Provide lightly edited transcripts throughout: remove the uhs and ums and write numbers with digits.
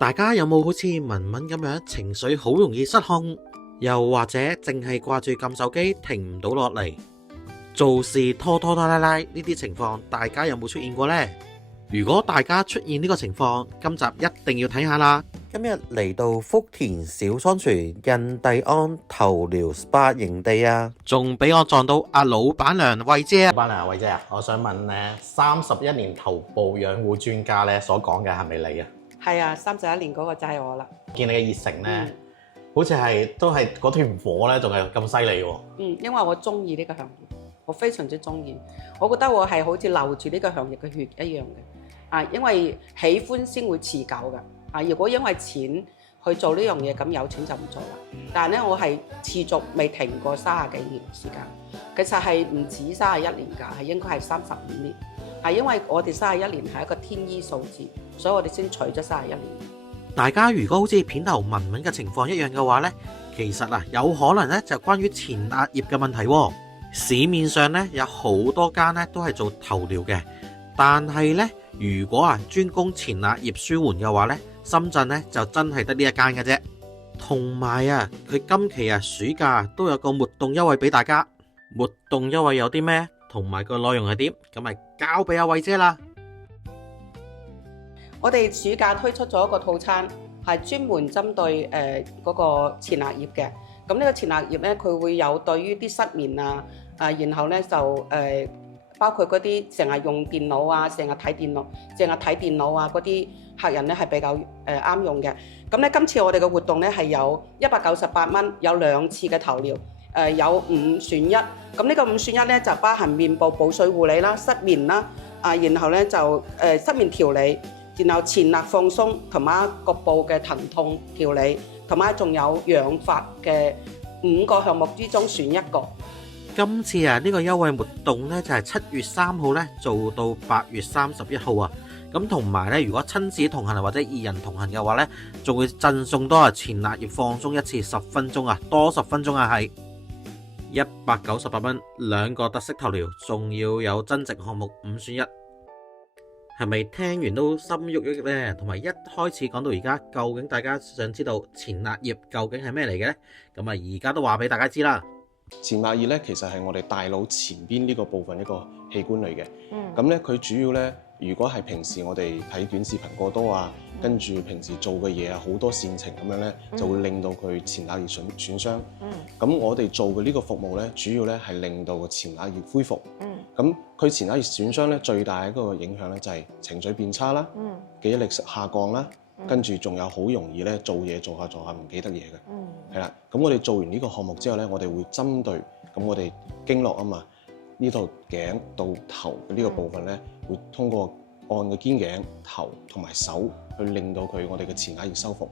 大家有冇好似文文咁樣情緒好容易失控，又或者淨係掛住撳手機停唔到落嚟，做事拖拖拉拉呢啲情況，大家有冇出現過呢？如果大家出現呢個情況，今集一定要睇下啦。今日嚟到福田小倉泉印第安頭療 SPA 營地啊，仲俾我撞到阿老闆娘慧姐啊！老闆娘慧姐啊，我想問咧，31年頭部養護專家咧所講嘅係咪你啊？係啊，31年嗰個就係我啦。見你嘅熱誠咧，好似係都係嗰團火咧，仲係咁犀利喎。因為我中意呢個行業，我非常之中意。我覺得我係好似流住呢個行業嘅血一樣嘅。因為喜歡先會持久嘅。如果因為錢去做呢樣嘢，咁有錢就唔做啦。但係咧，我係持續未停過30幾年時間。其實係唔止31年㗎，係應該係35年。係因為我哋31年係一個天醫數字，所以我哋先取咗31年。大家如果好似片頭文文嘅情況一樣嘅話呢，其實有可能呢就關於前額葉嘅問題喎。市面上呢有好多間呢都係做頭療嘅，但係呢，如果專攻前額葉舒緩嘅話呢，深圳呢就真係得呢一間嘅啫。同埋佢今期暑假都有個活動優惠俾大家。活動優惠有啲咩？同埋個內容係點？咁咪交俾阿慧姐啦。我哋暑假推出咗一個套餐，係專門針對嗰個前額葉嘅。咁呢個前額葉咧，佢會有對於啲失眠然後咧就包括嗰啲成日用電腦成日睇電腦嗰啲客人咧係比較啱用嘅。咁咧今次我哋嘅活動咧係有198蚊，有2次嘅頭療，有5選1。咁呢個5選1咧就包含面部補水護理啦、失眠啦，然後咧就失眠調理，然後前額放鬆同埋局部嘅疼痛調理，同埋仲有養髮嘅5個項目之中選1個。今次呢個優惠活動呢，就係7月3號呢做到8月31號啊。咁同埋呢，如果親子同行或者2人同行嘅話呢，仲會贈送多前額葉放鬆一次10分鐘多10分鐘係198蚊2個特色頭療，仲要有增值項目5選1。係咪聽完都心喐喐呢？同埋一開始講到而家，究竟大家想知道前額葉究竟係咩嚟嘅呢？咁而家都話俾大家知啦。前額葉咧，其實係我哋大腦前邊呢個部分一個器官嚟嘅。咁咧，佢主要咧，如果係平時我哋睇短視頻過多跟住平時做嘅嘢好多煽情咁樣咧，就會令到佢前額葉損傷。咁我哋做嘅呢個服務咧，主要咧係令到個前額葉恢復。咁佢前額葉損傷咧，最大一個影響咧就係情緒變差啦，記憶力下降啦。跟住仲有好容易咧做嘢做下唔記得嘢嘅，係啦。咁我哋做完呢個項目之後咧，我哋會針對咁我哋經絡呢度頸到頭嘅呢個部分咧，會通過按個肩頸、頭同埋手去令到我哋嘅前額葉修復。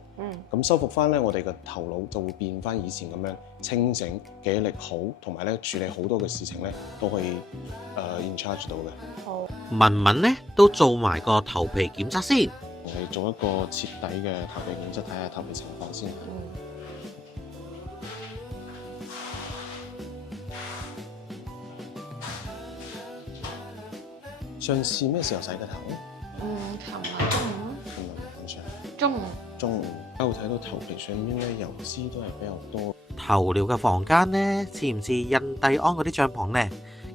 咁修復翻咧，我哋嘅頭腦就會變翻以前咁樣清醒、記憶力好，同埋咧處理好多嘅事情咧都可以in charge 到嘅。好，文文呢都做埋個頭皮檢測先。我哋做一個徹底嘅頭皮檢測，睇下頭皮情況先。上次咩時候洗嘅頭？琴日中午。中午。我睇到頭皮上面咧油脂都係比較多。頭療嘅房間呢，似唔似印第安嗰啲帳篷呢？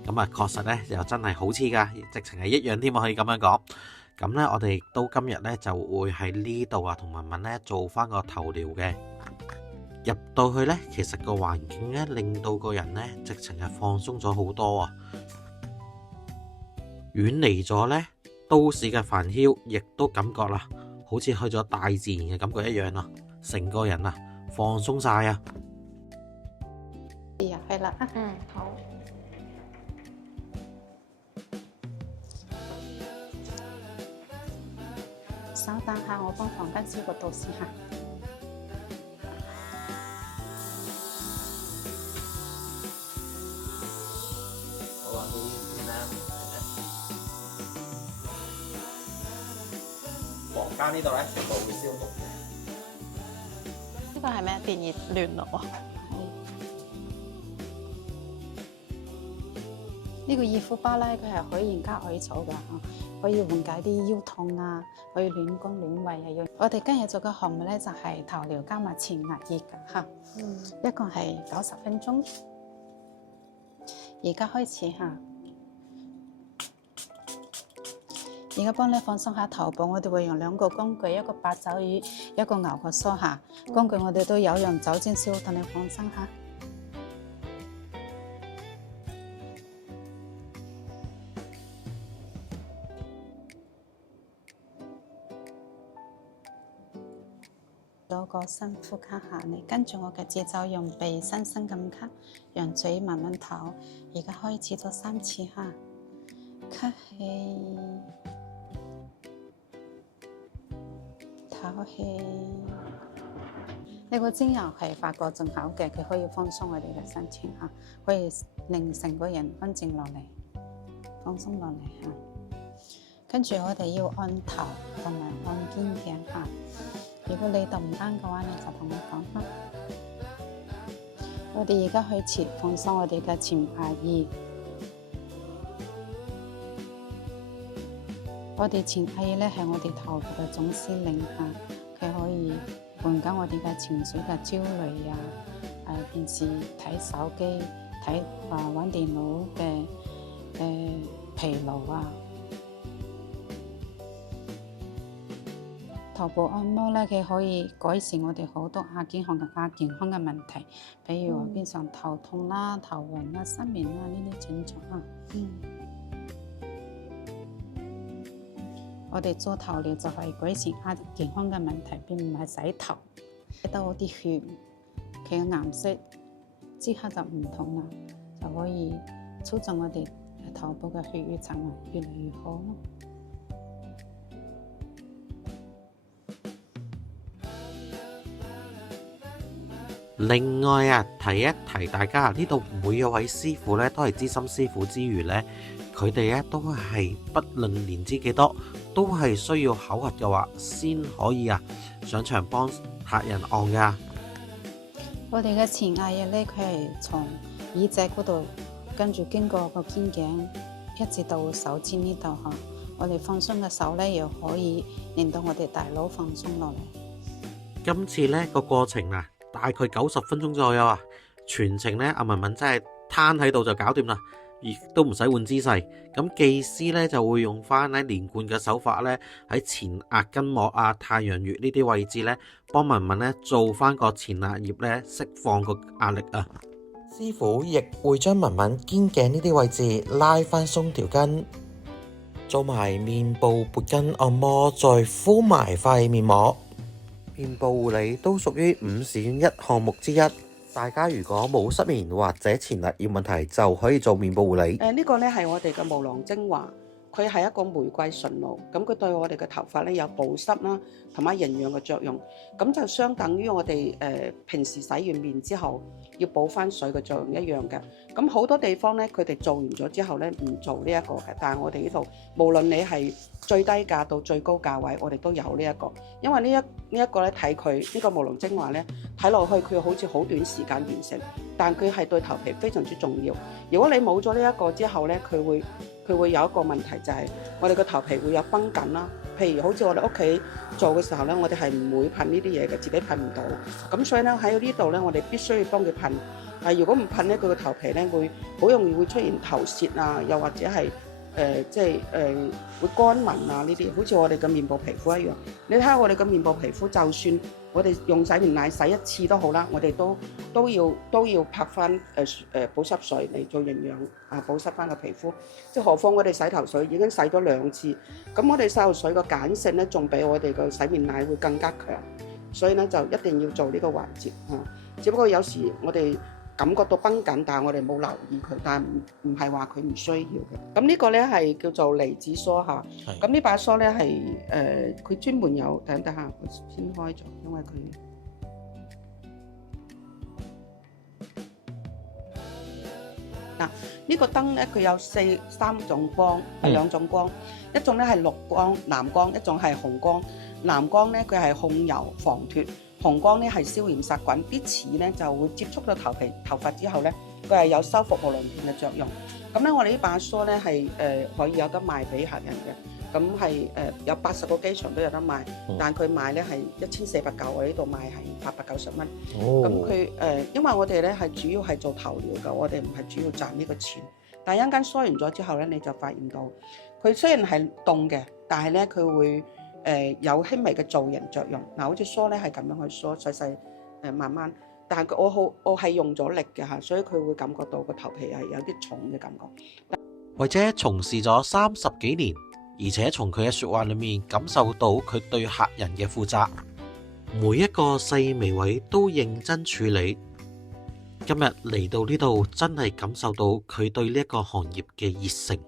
咁確實呢，又真係好似㗎，直情係一樣添，可以咁樣講。咁呢，我哋都今日呢就會喺呢度同文文呢做翻個頭療嘅。入到去呢，其實個環境呢令到個人呢直情係放鬆咗好多遠離咗呢都市嘅煩囂，亦都感覺啦，好似去咗大自然嘅感覺一樣成個人放鬆晒係啦，好。稍等下，我幫房間消個毒先嚇。好啊，到呢邊啦。房間呢度咧，全部會消毒嘅。呢個係咩？電熱聯絡呢個熱敷包咧，佢係可以加艾草㗎嚇，可以緩解啲腰痛啊，可以暖宮暖胃啊。我哋今日做嘅項目咧就係頭療加埋前額葉㗎嚇，一共係90分鐘。而家開始嚇，而家幫你放鬆下頭部，我哋會用2個工具，一個八爪魚，一個牛角梳嚇。工具我哋都有用酒精消等你放鬆下。做個深呼吸下，你跟住我嘅節奏，用鼻深深咁吸，用嘴慢慢唞。而家開始咗3次嚇，吸氣，唞氣。呢個精油係法國進口嘅，佢可以放鬆我哋嘅心情嚇，可以令成個人安靜落嚟，放鬆落嚟嚇。跟住我哋要按頭同埋按肩頸嚇。如果你度唔啱嘅話，你就同我講啦。我哋而家開始放鬆我哋嘅前額葉。我哋前額葉咧係我哋頭部嘅總司令嚇，佢可以緩解我哋嘅情緒嘅焦慮啊，平時睇手機、玩電腦嘅疲勞啊。頭部按摩咧，佢可以改善我哋好多亞健康嘅問題，比如話經常頭痛啦、頭暈啦、失眠啦呢啲症狀啊。我哋做頭療就係改善亞健康嘅問題，並唔係洗頭。睇到啲血，佢嘅顏色即刻就唔同啦，就可以促進我哋頭部嘅血液循環越嚟越好咯。另外啊，提一提大家，呢度每一位師傅咧都係資深師傅之餘咧，佢哋咧都係不論年資幾多，都係需要考核嘅話先可以上場幫客人按噶。我哋嘅前額葉咧，佢係從耳脊嗰度跟住經過個肩頸，一直到手指呢度嚇。我哋放鬆嘅手咧，又可以令到我哋大腦放鬆落嚟。今次咧個過程大概90分鐘左右全程咧阿文文真係攤喺度就搞掂啦，亦都唔使換姿勢。咁技師咧就會用翻連貫嘅手法咧喺前額筋膜太陽穴呢啲位置咧幫文文咧做翻個前額葉咧釋放個壓力啊。師傅亦會將文文肩頸呢啲位置拉翻鬆條筋，做埋面部撥筋按摩，再敷埋塊面膜。面部護理都屬於5選1項目之一，大家如果冇失眠或者前額葉問題，就可以做面部護理。呢個咧係我哋嘅無囊精華，佢係一個玫瑰純露，咁佢對我哋嘅頭髮咧有保濕啦同埋營養嘅作用，咁就相等於我哋平時洗完面之後要補翻水嘅作用一樣嘅。咁好多地方咧佢哋做完咗之後咧唔做呢一個嘅，但係我哋呢度無論你係最低價到最高價位，我哋都有呢一個，因為呢一個咧睇佢呢個無囊精華咧睇落去佢好似好短時間完成，但佢係對頭皮非常之重要。如果你冇咗呢一個之後咧，佢會有一個問題，就係我哋個頭皮會有繃緊啦。譬如好似我哋屋企做嘅時候咧，我哋係唔會噴呢啲嘢嘅，自己噴唔到。咁所以咧喺呢度咧，我哋必須要幫佢噴。如果唔噴咧，佢個頭皮咧會好容易會出現頭屑又或者係會乾紋呢啲，好似我哋嘅面部皮膚一樣。你睇下我哋嘅面部皮膚，就算我哋用洗面奶洗1次都好啦，我哋都要拍翻保濕水嚟做營養保濕翻個皮膚。即係何況我哋洗頭水已經洗咗2次，咁我哋洗頭水個鹼性咧仲比我哋個洗面奶會更加強，所以咧就一定要做呢個環節。只不過有時我哋感覺到繃緊，但係我哋冇留意佢，但係唔係話佢唔需要嘅。咁呢個咧係叫做離子梳嚇。咁呢把梳咧係佢專門有，等下我先開咗，因為佢呢個燈咧佢有3種光，係2種光，一種咧係綠光藍光，一種係紅光。藍光咧佢係控油防脫。紅光咧係消炎殺菌，啲刺咧就會接觸到頭髮之後咧，佢係有修復無鱗片嘅作用。咁咧，我哋呢把梳咧係可以有得賣俾客人嘅，咁係有80個機場都有得賣，但佢賣咧係1490，我呢度賣係890蚊。咁佢因為我哋咧係主要係做頭療㗎，我哋唔係主要賺呢個錢。但係一間梳完咗之後咧，你就發現到佢雖然係凍嘅，但係咧佢會有輕微嘅造型作用。嗱，好似梳咧係咁樣去梳，細細慢慢。但係我係用咗力嘅嚇，所以佢會感覺到個頭皮係有啲重嘅感覺。慧姐從事咗30幾年，而且從佢嘅説話裏面感受到佢對客人嘅負責，每一個細微位都認真處理。今日嚟到呢度，真係感受到佢對呢一個行業嘅熱誠。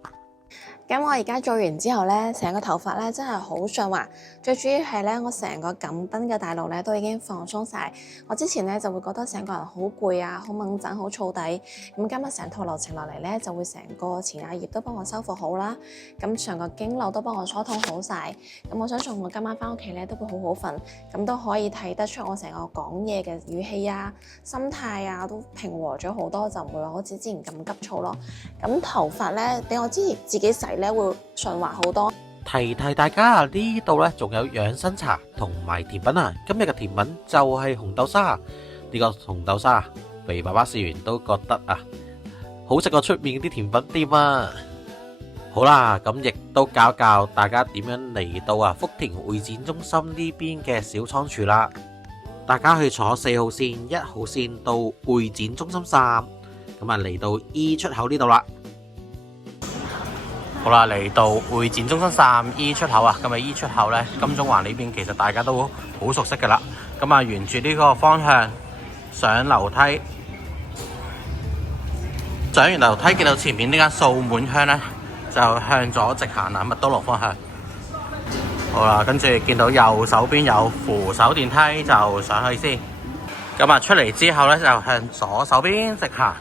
咁我而家做完之後咧，成個頭髮咧真係好順滑，最主要係咧我成個緊繃嘅大腦咧都已經放鬆晒。我之前咧就會覺得成個人好攰啊，好掹陣，好燥底。咁今日成套流程落嚟咧，就會成個前額葉都幫我修復好啦，咁成個經絡都幫我疏通好晒。咁我相信我今晚翻屋企咧都會好好瞓，咁都可以睇得出我成個講嘢嘅語氣啊、心態啊都平和咗好多，就唔會話好似之前咁急躁咯。咁頭髮咧俾我自己洗咧會順滑好多。提大家呢度呢仲有養生茶同埋甜品啊！今日嘅甜品就係紅豆沙，呢個紅豆沙肥爸爸試完都覺得啊，好食過出面啲甜品店啊！好啦，咁亦都教大家點樣嚟到福田會展中心呢邊嘅小倉儲啦。大家去坐4號線、1號線到會展中心站，咁啊嚟到 E 出口呢度啦。好啦，嚟到會展中心站 E 出口啊，咁啊 E 出口呢，金鐘環呢邊其實大家都好熟悉噶啦。咁啊，沿住呢個方向上樓梯，上完樓梯見到前面呢間掃滿香呢，就向左直行啊，麥當勞方向。好啦，跟住見到右手邊有扶手電梯，就上去先。咁啊，出嚟之後呢，就向左手邊直行。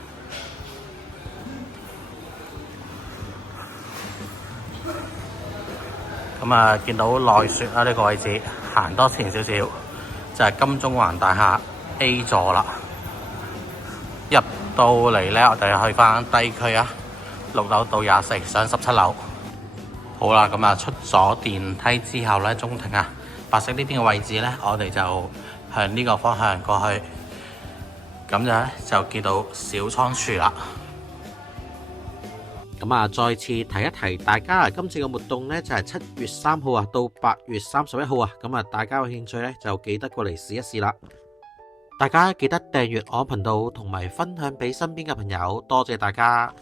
咁啊，見到內雪啊呢個位置，行多前少少就係金鐘環大廈 A 座啦。入到嚟呢，我哋去翻低區啊，6樓到24上17樓。好啦，咁啊出咗電梯之後呢，中庭啊白色呢邊嘅位置呢，我哋就向呢個方向過去，咁就見到小倉儲啦。咁啊，再次提一提大家，今次嘅活動呢，就係7月3號啊到8月31號啊，咁啊大家有興趣呢，就記得過嚟試一試啦。大家記得訂閱我頻道同埋分享俾身邊嘅朋友，多謝大家。